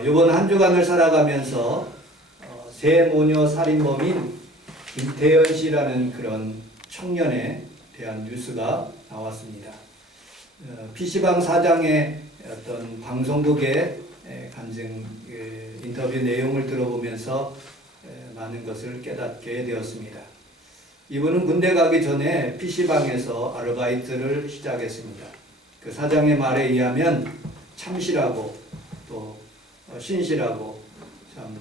이번 한 주간을 살아가면서 새 모녀 살인범인 김태현 씨라는 그런 청년에 대한 뉴스가 나왔습니다. PC방 사장의 어떤 방송국의 간증 인터뷰 내용을 들어보면서 많은 것을 깨닫게 되었습니다. 이분은 군대 가기 전에 PC방에서 아르바이트를 시작했습니다. 그 사장의 말에 의하면 참신하고 또 신실하고 참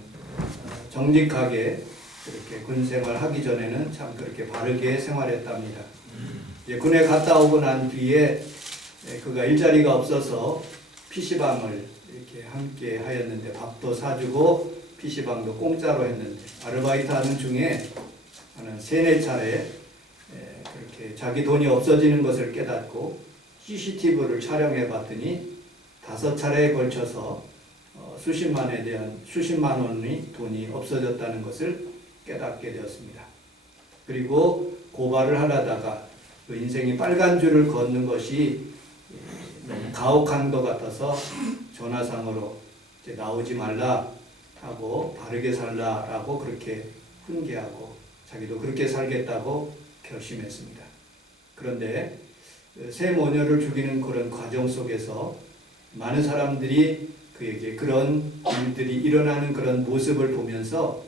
정직하게 그렇게 군 생활하기 전에는 참 그렇게 바르게 생활했답니다. 이제 군에 갔다 오고 난 뒤에 그가 일자리가 없어서 PC방을 이렇게 함께 하였는데 밥도 사주고 PC방도 공짜로 했는데 아르바이트 하는 중에 하는 3-4차례 그렇게 자기 돈이 없어지는 것을 깨닫고 CCTV를 촬영해 봤더니 5차례에 걸쳐서 수십만 원의 돈이 없어졌다는 것을 깨닫게 되었습니다. 그리고 고발을 하려다가 그 인생이 빨간 줄을 걷는 것이 너무 가혹한 것 같아서 전화상으로 이제 나오지 말라 하고 바르게 살라라고 그렇게 훈계하고 자기도 그렇게 살겠다고 결심했습니다. 그런데 새 모녀를 죽이는 그런 과정 속에서 많은 사람들이 그에게 그런 일들이 일어나는 그런 모습을 보면서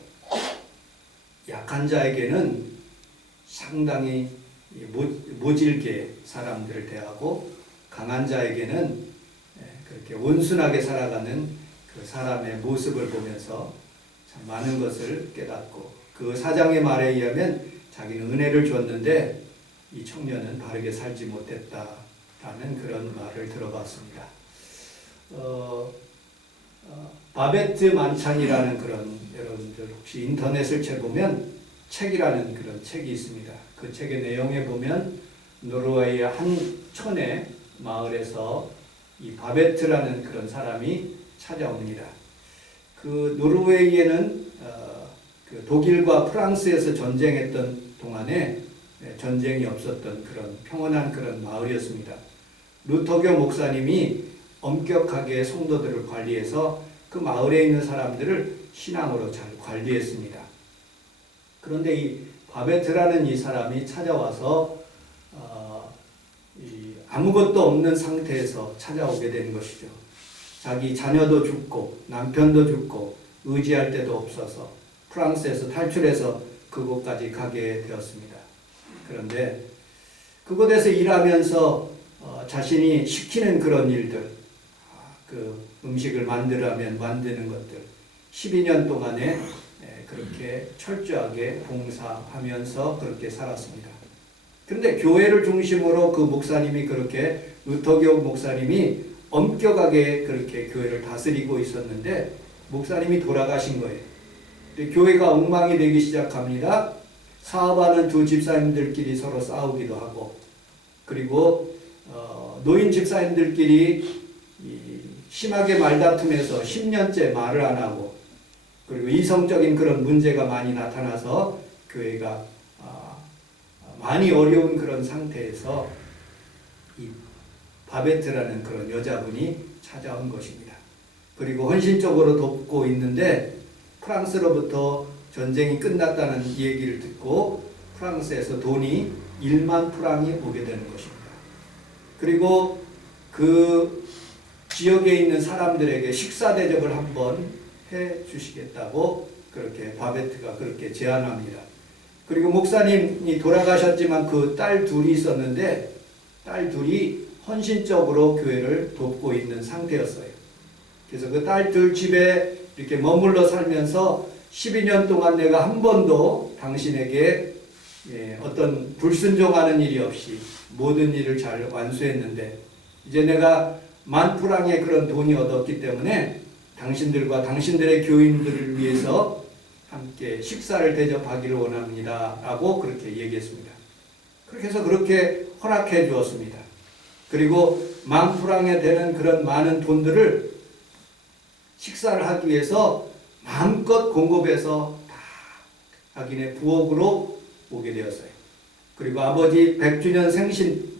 약한 자에게는 상당히 모질게 사람들을 대하고 강한 자에게는 그렇게 온순하게 살아가는 그 사람의 모습을 보면서 참 많은 것을 깨닫고 그 사장의 말에 의하면 자기는 은혜를 줬는데 이 청년은 바르게 살지 못했다라는 그런 말을 들어봤습니다. 바베트 만찬이라는 그런 여러분들 혹시 인터넷을 쳐보면 책이라는 그런 책이 있습니다. 그 책의 내용에 보면 노르웨이의 한 촌의 마을에서 이 바베트라는 그런 사람이 찾아옵니다. 그 노르웨이에는 그 독일과 프랑스에서 전쟁했던 동안에 전쟁이 없었던 그런 평온한 그런 마을이었습니다. 루터교 목사님이 엄격하게 성도들을 관리해서 그 마을에 있는 사람들을 신앙으로 잘 관리했습니다. 그런데 이 바베트라는 이 사람이 찾아와서 아무것도 없는 상태에서 찾아오게 된 것이죠. 자기 자녀도 죽고 남편도 죽고 의지할 데도 없어서 프랑스에서 탈출해서 그곳까지 가게 되었습니다. 그런데 그곳에서 일하면서 자신이 시키는 그런 일들, 그 음식을 만들라면 만드는 것들 12년 동안에 그렇게 철저하게 봉사하면서 그렇게 살았습니다. 그런데 교회를 중심으로 그 목사님이 그렇게 루터교 목사님이 엄격하게 그렇게 교회를 다스리고 있었는데 목사님이 돌아가신 거예요. 교회가 엉망이 되기 시작합니다. 사업하는 두 집사님들끼리 서로 싸우기도 하고 그리고 노인 집사님들끼리 심하게 말다툼해서 10년째 말을 안 하고 그리고 이성적인 그런 문제가 많이 나타나서 교회가 많이 어려운 그런 상태에서 이 바베트라는 그런 여자분이 찾아온 것입니다. 그리고 헌신적으로 돕고 있는데 프랑스로부터 전쟁이 끝났다는 얘기를 듣고 프랑스에서 돈이 1만 프랑이 오게 되는 것입니다. 그리고 그 지역에 있는 사람들에게 식사 대접을 한번 해 주시겠다고 그렇게 바베트가 그렇게 제안합니다. 그리고 목사님이 돌아가셨지만 그 딸 둘이 있었는데 딸 둘이 헌신적으로 교회를 돕고 있는 상태였어요. 그래서 그 딸 둘 집에 이렇게 머물러 살면서 12년 동안 내가 한 번도 당신에게 어떤 불순종하는 일이 없이 모든 일을 잘 완수했는데 이제 내가 10,000프랑의 그런 돈이 얻었기 때문에 당신들과 당신들의 교인들을 위해서 함께 식사를 대접하기를 원합니다. 라고 그렇게 얘기했습니다. 그렇게 해서 그렇게 허락해 주었습니다. 그리고 10,000프랑에 되는 그런 많은 돈들을 식사를 하기 위해서 마음껏 공급해서 다 자기네 부엌으로 오게 되었어요. 그리고 아버지 100주년 생신,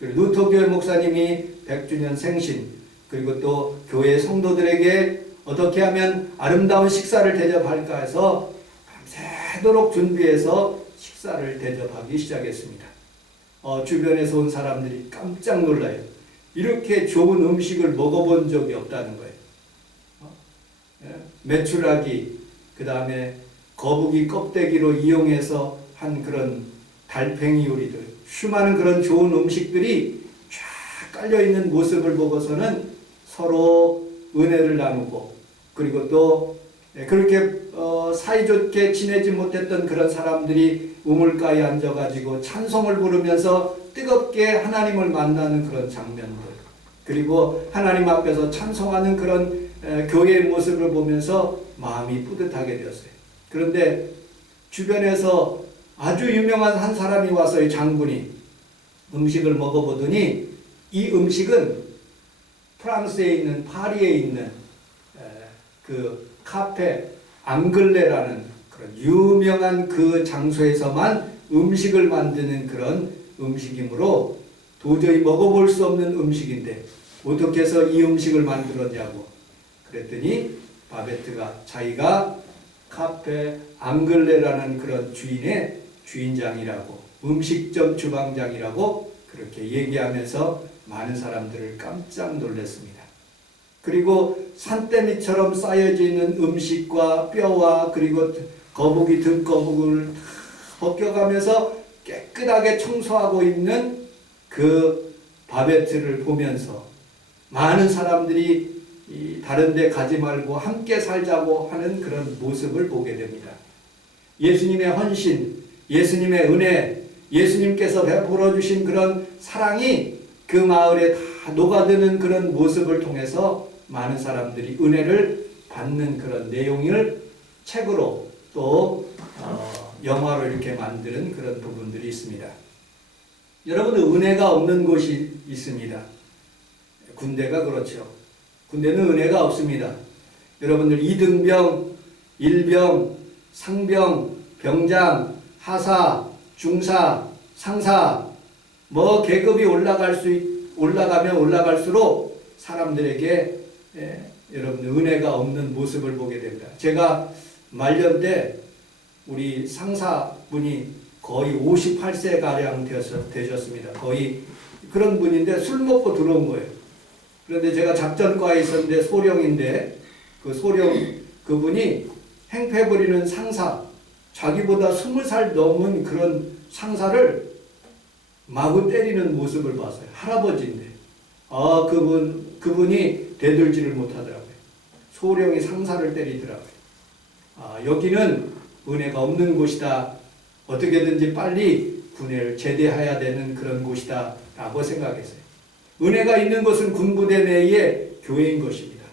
루터교회 목사님이 100주년 생신, 그리고 또 교회 성도들에게 어떻게 하면 아름다운 식사를 대접할까 해서 밤새도록 준비해서 식사를 대접하기 시작했습니다. 주변에서 온 사람들이 깜짝 놀라요. 이렇게 좋은 음식을 먹어본 적이 없다는 거예요. 메추라기, 그 다음에 거북이 껍데기로 이용해서 한 그런 달팽이 요리들, 수많은 그런 좋은 음식들이 쫙 깔려있는 모습을 보고서는 서로 은혜를 나누고, 그리고 또 그렇게 사이좋게 지내지 못했던 그런 사람들이 우물가에 앉아가지고 찬송을 부르면서 뜨겁게 하나님을 만나는 그런 장면들, 그리고 하나님 앞에서 찬송하는 그런 교회의 모습을 보면서 마음이 뿌듯하게 되었어요. 그런데 주변에서 아주 유명한 한 사람이 와서 이 장군이 음식을 먹어보더니 이 음식은 프랑스에 있는 파리에 있는 그 카페 앙글레라는 그런 유명한 그 장소에서만 음식을 만드는 그런 음식이므로 도저히 먹어볼 수 없는 음식인데 어떻게 해서 이 음식을 만들었냐고 그랬더니 바베트가 자기가 카페 앙글레라는 그런 주인의 주인장이라고, 음식점 주방장이라고 그렇게 얘기하면서 많은 사람들을 깜짝 놀랐습니다. 그리고 산더미처럼 쌓여져 있는 음식과 뼈와 그리고 거북이 등거북을 벗겨가면서 깨끗하게 청소하고 있는 그 바베트를 보면서 많은 사람들이 다른 데 가지 말고 함께 살자고 하는 그런 모습을 보게 됩니다. 예수님의 헌신, 예수님의 은혜, 예수님께서 베풀어 주신 그런 사랑이 그 마을에 다 녹아드는 그런 모습을 통해서 많은 사람들이 은혜를 받는 그런 내용을 책으로 또 영화로 이렇게 만드는 그런 부분들이 있습니다. 여러분, 은혜가 없는 곳이 있습니다. 군대가 그렇죠. 군대는 은혜가 없습니다. 여러분들 2등병, 1병, 상병, 병장, 하사, 중사, 상사 뭐 계급이 올라가면 올라갈수록 사람들에게 여러분 은혜가 없는 모습을 보게 됩니다. 제가 말년 때 우리 상사분이 거의 58세가량 되셨습니다. 거의 그런 분인데 술 먹고 들어온 거예요. 그런데 제가 작전과에 있었는데 소령인데 그 소령 그분이 행패 부리는 상사, 자기보다 20살 넘은 그런 상사를 마구 때리는 모습을 봤어요. 할아버지인데. 그분이 대들지를 못하더라고요. 소령이 상사를 때리더라고요. 여기는 은혜가 없는 곳이다. 어떻게든지 빨리 군대를 제대해야 되는 그런 곳이다 라고 생각했어요. 은혜가 있는 것은 군부대 내의 교회인 것입니다.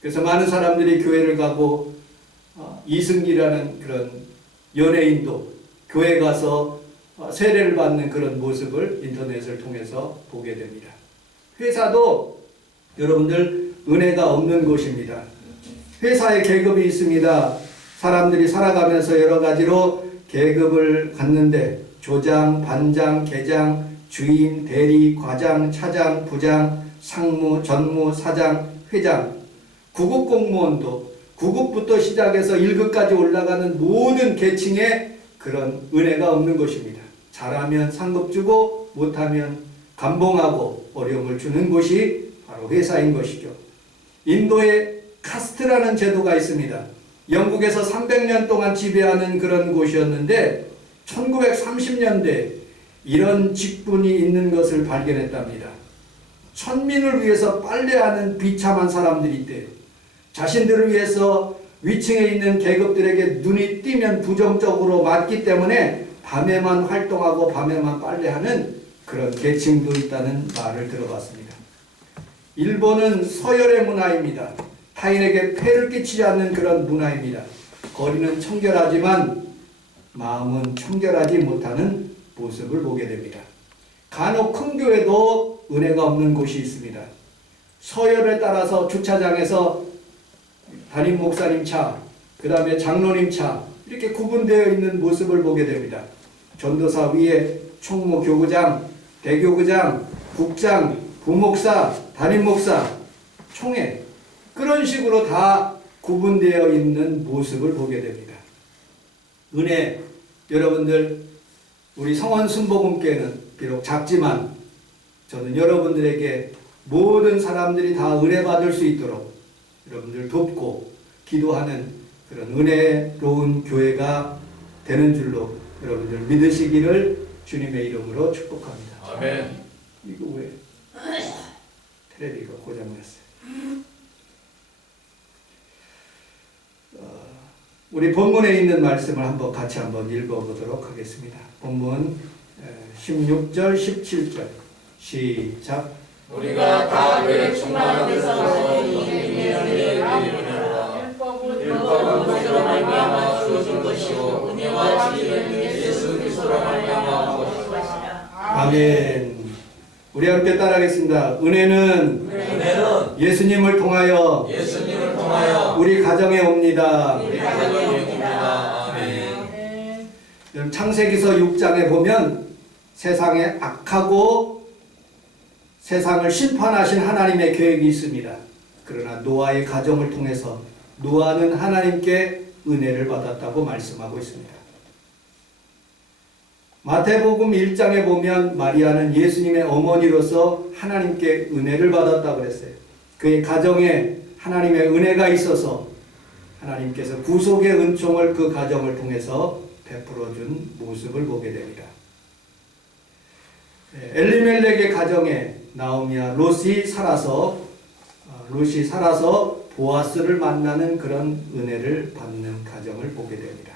그래서 많은 사람들이 교회를 가고 이승기라는 그런 연예인도 교회 가서 세례를 받는 그런 모습을 인터넷을 통해서 보게 됩니다. 회사도 여러분들 은혜가 없는 곳입니다. 회사에 계급이 있습니다. 사람들이 살아가면서 여러 가지로 계급을 갖는데 조장, 반장, 계장, 주임, 대리, 과장, 차장, 부장, 상무, 전무, 사장, 회장, 구급 공무원도 9급부터 시작해서 1급까지 올라가는 모든 계층에 그런 은혜가 없는 것입니다. 잘하면 상급 주고 못하면 감봉하고 어려움을 주는 곳이 바로 회사인 것이죠. 인도에 카스트라는 제도가 있습니다. 영국에서 300년 동안 지배하는 그런 곳이었는데 1930년대 이런 직분이 있는 것을 발견했답니다. 천민을 위해서 빨래하는 비참한 사람들이 있대요. 자신들을 위해서 위층에 있는 계급들에게 눈이 띄면 부정적으로 맞기 때문에 밤에만 활동하고 밤에만 빨래하는 그런 계층도 있다는 말을 들어봤습니다. 일본은 서열의 문화입니다. 타인에게 폐를 끼치지 않는 그런 문화입니다. 거리는 청결하지만 마음은 청결하지 못하는 모습을 보게 됩니다. 간혹 큰 교회도 은혜가 없는 곳이 있습니다. 서열을 따라서 주차장에서 담임 목사님 차, 그 다음에 장로님 차 이렇게 구분되어 있는 모습을 보게 됩니다. 전도사 위에 총무 교구장, 대교구장, 국장, 부목사, 담임 목사, 총회 그런 식으로 다 구분되어 있는 모습을 보게 됩니다. 은혜, 여러분들 우리 성원 순복음교회는 비록 작지만 저는 여러분들에게 모든 사람들이 다 은혜 받을 수 있도록 여러분들 돕고 기도하는 그런 은혜로운 교회가 되는 줄로 여러분들 믿으시기를 주님의 이름으로 축복합니다. 아멘. 이거 왜 텔레비가 고장났어요? 우리 본문에 있는 말씀을 같이 한번 읽어보도록 하겠습니다. 본문 16절, 17절 시작. 우리가 다 그의 충만한 데서 율법은 모세로 말미암아 주어진 것이요 은혜와 진리는 예수 그리스도로 말미암아 주어진 것이라. 아멘. 우리 함께 따라하겠습니다. 은혜는 예수님을 통하여 우리 가정에 옵니다. 아멘. 창세기서 6장에 보면 세상에 악하고 세상을 심판하신 하나님의 계획이 있습니다. 그러나 노아의 가정을 통해서 노아는 하나님께 은혜를 받았다고 말씀하고 있습니다. 마태복음 1장에 보면 마리아는 예수님의 어머니로서 하나님께 은혜를 받았다고 그랬어요. 그의 가정에 하나님의 은혜가 있어서 하나님께서 구속의 은총을 그 가정을 통해서 베풀어 준 모습을 보게 됩니다. 엘리멜렉의 가정에 나오미와 롯이 살아서 보아스를 만나는 그런 은혜를 받는 가정을 보게 됩니다.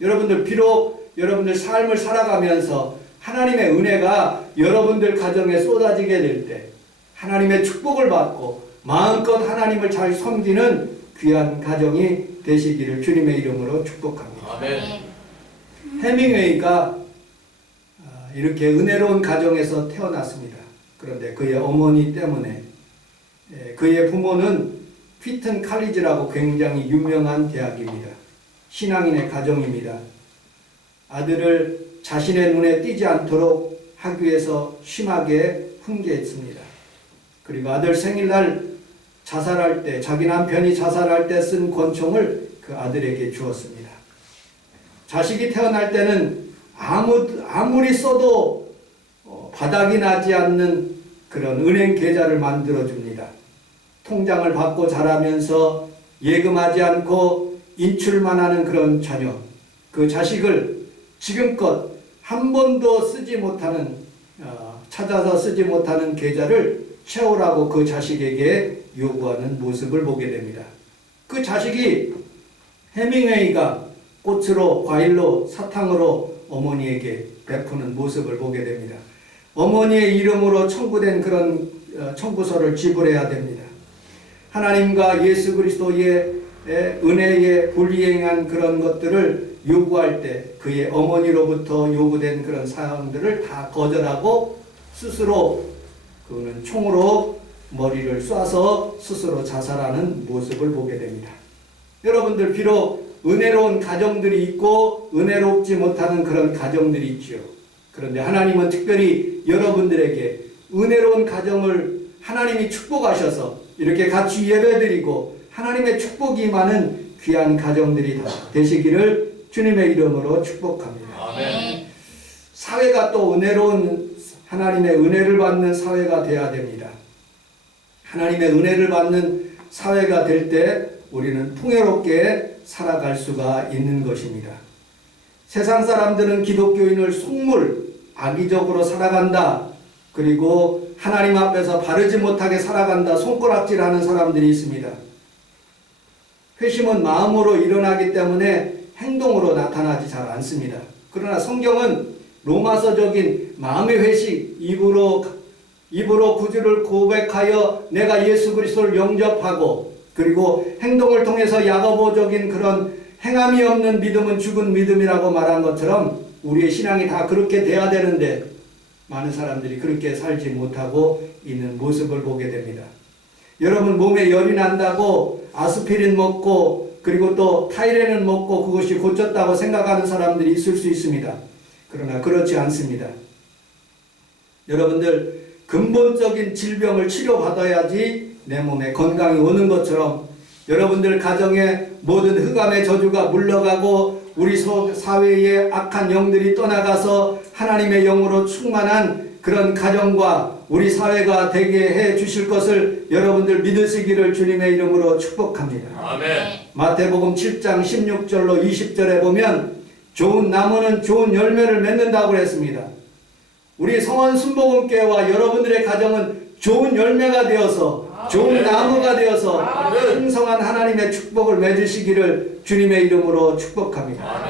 여러분들 비록 여러분들 삶을 살아가면서 하나님의 은혜가 여러분들 가정에 쏟아지게 될 때 하나님의 축복을 받고 마음껏 하나님을 잘 섬기는 귀한 가정이 되시기를 주님의 이름으로 축복합니다. 아멘. 해밍웨이가 이렇게 은혜로운 가정에서 태어났습니다. 그런데 그의 어머니 때문에 그의 부모는 휘튼 칼리지라고 굉장히 유명한 대학입니다. 신앙인의 가정입니다. 아들을 자신의 눈에 띄지 않도록 학교에서 심하게 훈계했습니다. 그리고 아들 생일날 자살할 때, 자기 남편이 자살할 때 쓴 권총을 그 아들에게 주었습니다. 자식이 태어날 때는 아무리 써도 바닥이 나지 않는 그런 은행 계좌를 만들어줍니다. 통장을 받고 자라면서 예금하지 않고 인출만 하는 그런 자녀, 그 자식을 지금껏 한 번도 쓰지 못하는 찾아서 쓰지 못하는 계좌를 채우라고 그 자식에게 요구하는 모습을 보게 됩니다. 그 자식이 해밍웨이가 꽃으로 과일로 사탕으로 어머니에게 베푸는 모습을 보게 됩니다. 어머니의 이름으로 청구된 그런 청구서를 지불해야 됩니다. 하나님과 예수 그리스도의 은혜에 불이행한 그런 것들을 요구할 때 그의 어머니로부터 요구된 그런 사항들을 다 거절하고 스스로 그는 총으로 머리를 쏴서 스스로 자살하는 모습을 보게 됩니다. 여러분들 비록 은혜로운 가정들이 있고 은혜롭지 못하는 그런 가정들이 있지요. 그런데 하나님은 특별히 여러분들에게 은혜로운 가정을 하나님이 축복하셔서 이렇게 같이 예배드리고 하나님의 축복이 임하는 귀한 가정들이 다 되시기를 주님의 이름으로 축복합니다. 아멘. 사회가 또 은혜로운 하나님의 은혜를 받는 사회가 되어야 됩니다. 하나님의 은혜를 받는 사회가 될 때 우리는 풍요롭게 살아갈 수가 있는 것입니다. 세상 사람들은 기독교인을 속물, 악의적으로 살아간다. 그리고 하나님 앞에서 바르지 못하게 살아간다. 손가락질하는 사람들이 있습니다. 회심은 마음으로 일어나기 때문에 행동으로 나타나지 잘 않습니다. 그러나 성경은 로마서적인 마음의 회식, 입으로 구주를 고백하여 내가 예수 그리스도를 영접하고 그리고 행동을 통해서 야고보적인 그런 행함이 없는 믿음은 죽은 믿음이라고 말한 것처럼 우리의 신앙이 다 그렇게 돼야 되는데 많은 사람들이 그렇게 살지 못하고 있는 모습을 보게 됩니다. 여러분 몸에 열이 난다고 아스피린 먹고 그리고 또 타이레놀 먹고 그것이 고쳤다고 생각하는 사람들이 있을 수 있습니다. 그러나 그렇지 않습니다. 여러분들 근본적인 질병을 치료받아야지 내 몸에 건강이 오는 것처럼 여러분들 가정에 모든 흑암의 저주가 물러가고 우리 사회의 악한 영들이 떠나가서 하나님의 영으로 충만한 그런 가정과 우리 사회가 되게 해 주실 것을 여러분들 믿으시기를 주님의 이름으로 축복합니다. 아멘. 마태복음 7장 16절로 20절에 보면 좋은 나무는 좋은 열매를 맺는다고 했습니다. 우리 성원 순복음교회와 여러분들의 가정은 좋은 열매가 되어서 좋은 나무가 되어서 풍성한 하나님의 축복을 맺으시기를 주님의 이름으로 축복합니다.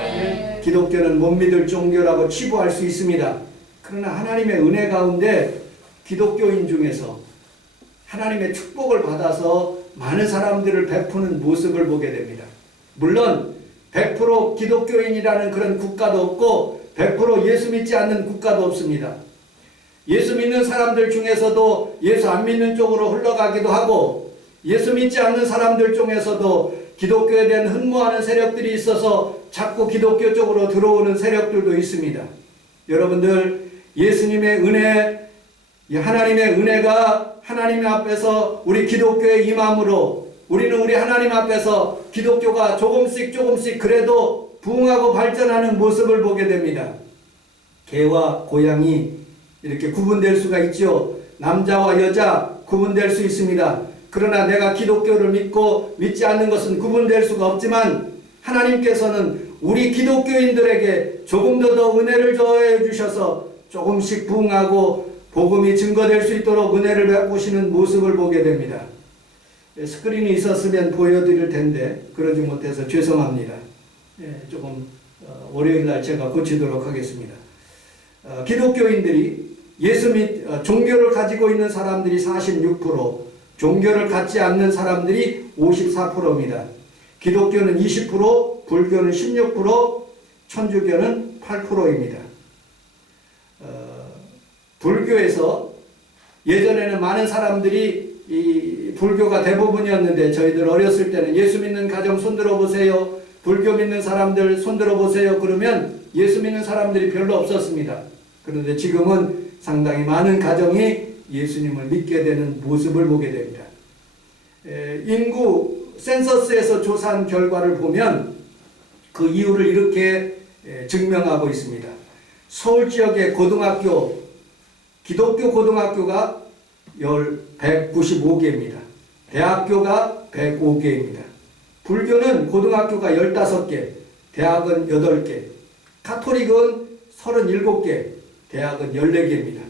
기독교는 못 믿을 종교라고 치부할 수 있습니다. 그러나 하나님의 은혜 가운데 기독교인 중에서 하나님의 축복을 받아서 많은 사람들을 베푸는 모습을 보게 됩니다. 물론 100% 기독교인이라는 그런 국가도 없고 100% 예수 믿지 않는 국가도 없습니다. 예수 믿는 사람들 중에서도 예수 안 믿는 쪽으로 흘러가기도 하고 예수 믿지 않는 사람들 중에서도 기독교에 대한 흠모하는 세력들이 있어서 자꾸 기독교 쪽으로 들어오는 세력들도 있습니다. 여러분들 예수님의 은혜, 하나님의 은혜가 하나님 앞에서 우리 기독교에 임함으로 우리는 우리 하나님 앞에서 기독교가 조금씩 그래도 부흥하고 발전하는 모습을 보게 됩니다. 개와 고양이 이렇게 구분될 수가 있죠. 남자와 여자 구분될 수 있습니다. 그러나 내가 기독교를 믿고 믿지 않는 것은 구분될 수가 없지만 하나님께서는 우리 기독교인들에게 조금 더 은혜를 더해 주셔서 조금씩 부흥하고 복음이 증거될 수 있도록 은혜를 베푸시는 모습을 보게 됩니다. 스크린이 있었으면 보여드릴 텐데 그러지 못해서 죄송합니다. 조금 월요일날 제가 고치도록 하겠습니다. 기독교인들이 종교를 가지고 있는 사람들이 46%, 종교를 갖지 않는 사람들이 54%입니다. 기독교는 20%, 불교는 16%, 천주교는 8%입니다. 불교에서 예전에는 많은 사람들이 이 불교가 대부분이었는데 저희들 어렸을 때는 예수 믿는 가정 손들어 보세요. 불교 믿는 사람들 손들어 보세요. 그러면 예수 믿는 사람들이 별로 없었습니다. 그런데 지금은 상당히 많은 가정이 예수님을 믿게 되는 모습을 보게 됩니다. 인구 센서스에서 조사한 결과를 보면 그 이유를 이렇게 증명하고 있습니다. 서울 지역의 고등학교, 기독교 고등학교가 195개입니다. 대학교가 105개입니다. 불교는 고등학교가 15개, 대학은 8개, 카톨릭은 37개, 대학은 14개입니다.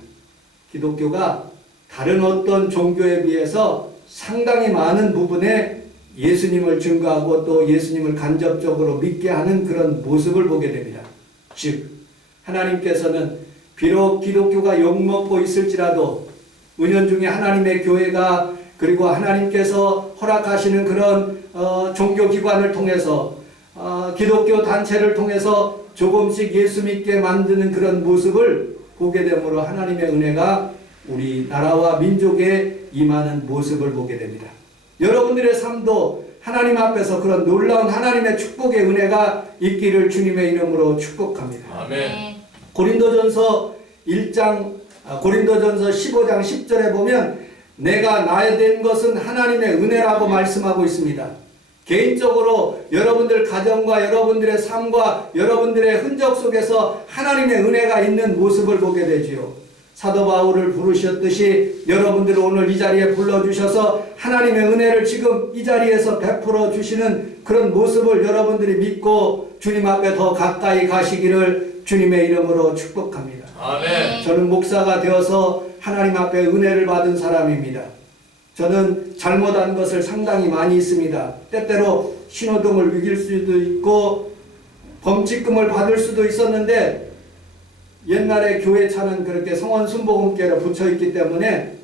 기독교가 다른 어떤 종교에 비해서 상당히 많은 부분에 예수님을 증거하고 또 예수님을 간접적으로 믿게 하는 그런 모습을 보게 됩니다. 즉 하나님께서는 비록 기독교가 욕먹고 있을지라도 은연중에 하나님의 교회가 그리고 하나님께서 허락하시는 그런 종교기관을 통해서 기독교 단체를 통해서 조금씩 예수 믿게 만드는 그런 모습을 보게 되므로 하나님의 은혜가 우리나라와 민족에 임하는 모습을 보게 됩니다. 여러분들의 삶도 하나님 앞에서 그런 놀라운 하나님의 축복의 은혜가 있기를 주님의 이름으로 축복합니다. 아멘. 고린도전서 15장 10절에 보면 내가 나에 된 것은 하나님의 은혜라고 말씀하고 있습니다. 개인적으로 여러분들 가정과 여러분들의 삶과 여러분들의 흔적 속에서 하나님의 은혜가 있는 모습을 보게 되지요. 사도 바울을 부르셨듯이 여러분들을 오늘 이 자리에 불러주셔서 하나님의 은혜를 지금 이 자리에서 베풀어 주시는 그런 모습을 여러분들이 믿고 주님 앞에 더 가까이 가시기를 주님의 이름으로 축복합니다. 아멘. 저는 목사가 되어서 하나님 앞에 은혜를 받은 사람입니다. 저는 잘못한 것을 상당히 많이 있습니다. 때때로 신호등을 위길 수도 있고 범칙금을 받을 수도 있었는데 옛날에 교회 차는 그렇게 성원 순복음교회로 붙여있기 때문에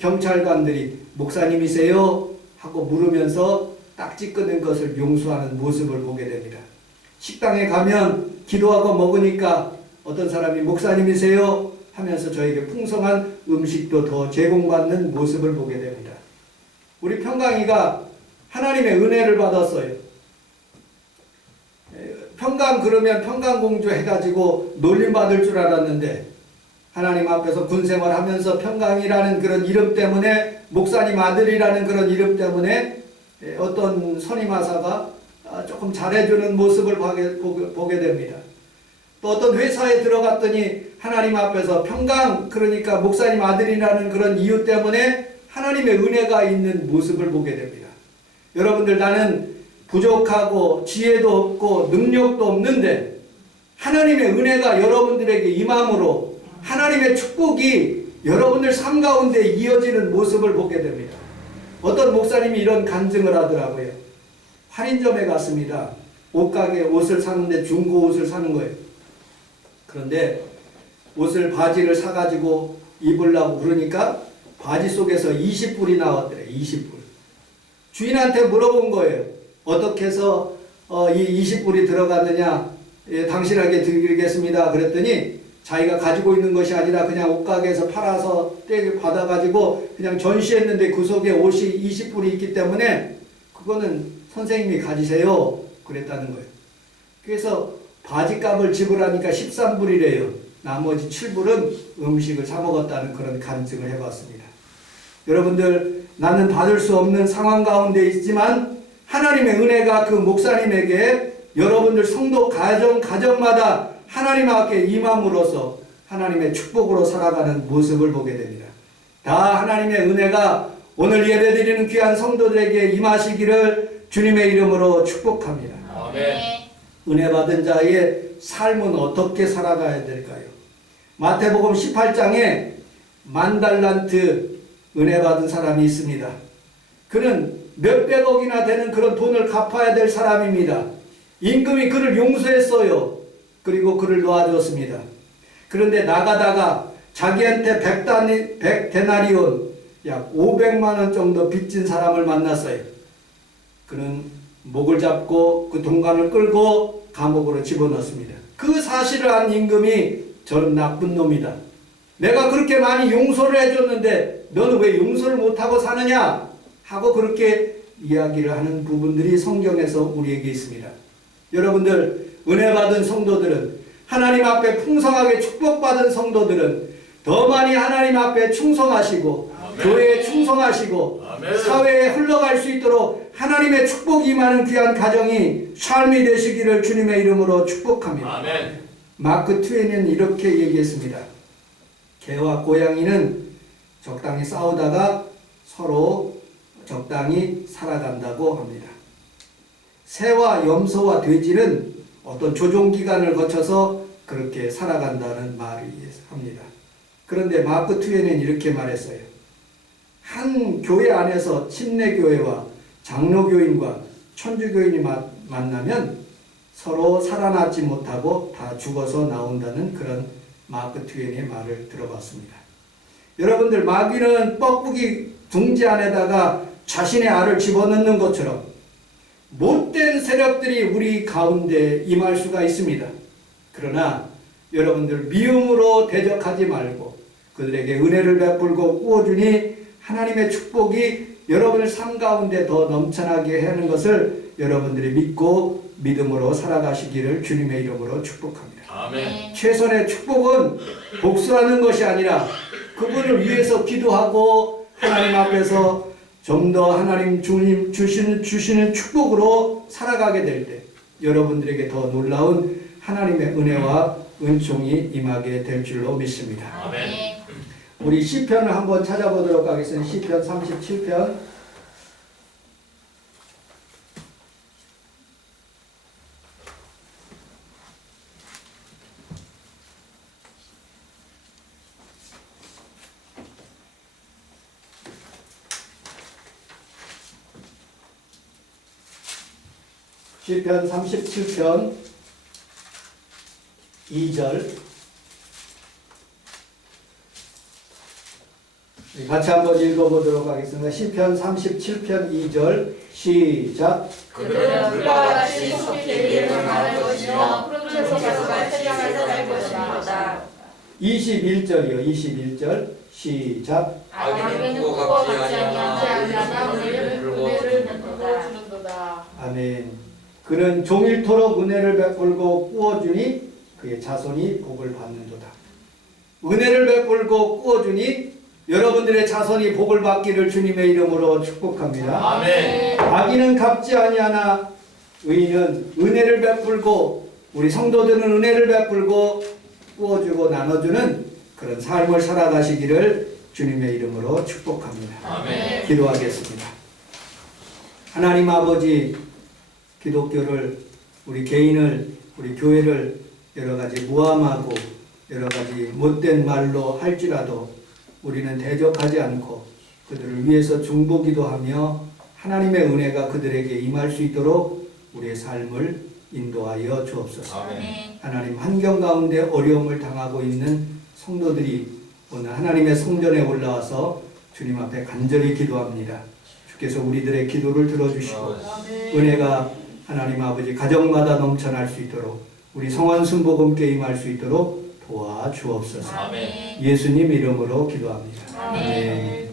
경찰관들이 목사님이세요? 하고 물으면서 딱지 끊은 것을 용서하는 모습을 보게 됩니다. 식당에 가면 기도하고 먹으니까 어떤 사람이 목사님이세요? 하면서 저에게 풍성한 음식도 더 제공받는 모습을 보게 됩니다. 우리 평강이가 하나님의 은혜를 받았어요. 평강 그러면 평강공주 해가지고 놀림받을 줄 알았는데 하나님 앞에서 군생활하면서 평강이라는 그런 이름 때문에 목사님 아들이라는 그런 이름 때문에 어떤 선임하사가 조금 잘해주는 모습을 보게 됩니다. 또 어떤 회사에 들어갔더니 하나님 앞에서 평강, 그러니까 목사님 아들이라는 그런 이유 때문에 하나님의 은혜가 있는 모습을 보게 됩니다. 여러분들, 나는 부족하고 지혜도 없고 능력도 없는데 하나님의 은혜가 여러분들에게 임함으로 하나님의 축복이 여러분들 삶 가운데 이어지는 모습을 보게 됩니다. 어떤 목사님이 이런 간증을 하더라고요. 할인점에 갔습니다. 옷가게 옷을 사는데 중고 옷을 사는 거예요. 그런데 옷을 바지를 사가지고 입으려고 그러니까 바지 속에서 20불이 나왔더래. 20불. 주인한테 물어본 거예요. 어떻게 해서 이 20불이 들어갔느냐? 당신에게 드리겠습니다. 그랬더니 자기가 가지고 있는 것이 아니라 그냥 옷가게에서 팔아서 떼게 받아가지고 그냥 전시했는데 그 속에 옷이 20불이 있기 때문에 그거는 선생님이 가지세요. 그랬다는 거예요. 그래서 바지값을 지불하니까 13불이래요. 나머지 7불은 음식을 사 먹었다는 그런 간증을 해봤습니다. 여러분들, 나는 받을 수 없는 상황 가운데 있지만 하나님의 은혜가 그 목사님에게 여러분들 성도 가정마다 하나님 앞에 임함으로써 하나님의 축복으로 살아가는 모습을 보게 됩니다. 다 하나님의 은혜가 오늘 예배드리는 귀한 성도들에게 임하시기를 주님의 이름으로 축복합니다. 아멘. 은혜 받은 자의 삶은 어떻게 살아가야 될까요? 마태복음 18장에 만달란트 은혜 받은 사람이 있습니다. 그는 몇백억이나 되는 그런 돈을 갚아야 될 사람입니다. 임금이 그를 용서했어요. 그리고 그를 놓아줬습니다. 그런데 나가다가 자기한테 100데나리온, 약 500만 원 정도 빚진 사람을 만났어요. 그는 목을 잡고 그 동관을 끌고 감옥으로 집어넣습니다. 그 사실을 안 임금이 저는 나쁜 놈이다. 내가 그렇게 많이 용서를 해줬는데 너는 왜 용서를 못하고 사느냐? 하고 그렇게 이야기를 하는 부분들이 성경에서 우리에게 있습니다. 여러분들, 은혜 받은 성도들은, 하나님 앞에 풍성하게 축복받은 성도들은 더 많이 하나님 앞에 충성하시고 아멘. 교회에 충성하시고 아멘. 사회에 흘러갈 수 있도록 하나님의 축복이 임하는 귀한 가정이 삶이 되시기를 주님의 이름으로 축복합니다. 아멘. 마크 트웨이는 이렇게 얘기했습니다. 개와 고양이는 적당히 싸우다가 서로 적당히 살아간다고 합니다. 새와 염소와 돼지는 어떤 조종기간을 거쳐서 그렇게 살아간다는 말을 합니다. 그런데 마크 트웨이는 이렇게 말했어요. 한 교회 안에서 침례교회와 장로교인과 천주교인이 만나면 서로 살아남지 못하고 다 죽어서 나온다는 그런 마크 트웨이의 말을 들어봤습니다. 여러분들, 마귀는 뻐꾸기 둥지 안에다가 자신의 알을 집어넣는 것처럼 못된 세력들이 우리 가운데 임할 수가 있습니다. 그러나 여러분들, 미움으로 대적하지 말고 그들에게 은혜를 베풀고 꾸어주니 하나님의 축복이 여러분의 삶 가운데 더 넘쳐나게 하는 것을 여러분들이 믿고 믿음으로 살아가시기를 주님의 이름으로 축복합니다. 아멘. 최선의 축복은 복수하는 것이 아니라 그분을 위해서 기도하고 하나님 앞에서 좀 더 하나님 주님 주시는 축복으로 살아가게 될 때 여러분들에게 더 놀라운 하나님의 은혜와 은총이 임하게 될 줄로 믿습니다. 아멘. 우리 시편을 한번 찾아보도록 하겠습니다. 시편 37편. 시편 37편 2절 같이 한번 읽어보도록 하겠습니다. 시편 37편 2절 시작. 그들은 불과 같이 속히 일어나는 것이며 푸른에서 같이 살아날 것이다. 21절이요. 21절 시작. 악인은 그거 같지 아니하나 은혜를 부어주는도다. 아멘. 그는 종일토록 은혜를 베풀고 꾸어주니 그의 자손이 복을 받는도다. 은혜를 베풀고 꾸어주니 여러분들의 자손이 복을 받기를 주님의 이름으로 축복합니다. 아멘. 악인은 갚지 아니하나 의인은 은혜를 베풀고 우리 성도들은 은혜를 베풀고 부어주고 나눠주는 그런 삶을 살아가시기를 주님의 이름으로 축복합니다. 아멘. 기도하겠습니다. 하나님 아버지, 기독교를, 우리 개인을, 우리 교회를 여러 가지 무함하고 여러 가지 못된 말로 할지라도 우리는 대적하지 않고 그들을 위해서 중보기도하며 하나님의 은혜가 그들에게 임할 수 있도록 우리의 삶을 인도하여 주옵소서. 아멘. 하나님, 환경 가운데 어려움을 당하고 있는 성도들이 오늘 하나님의 성전에 올라와서 주님 앞에 간절히 기도합니다. 주께서 우리들의 기도를 들어주시고 은혜가 하나님 아버지 가정마다 넘쳐날 수 있도록 우리 성원 순복음께 임할 수 있도록 도와주옵소서. 아멘. 예수님 이름으로 기도합니다. 아멘.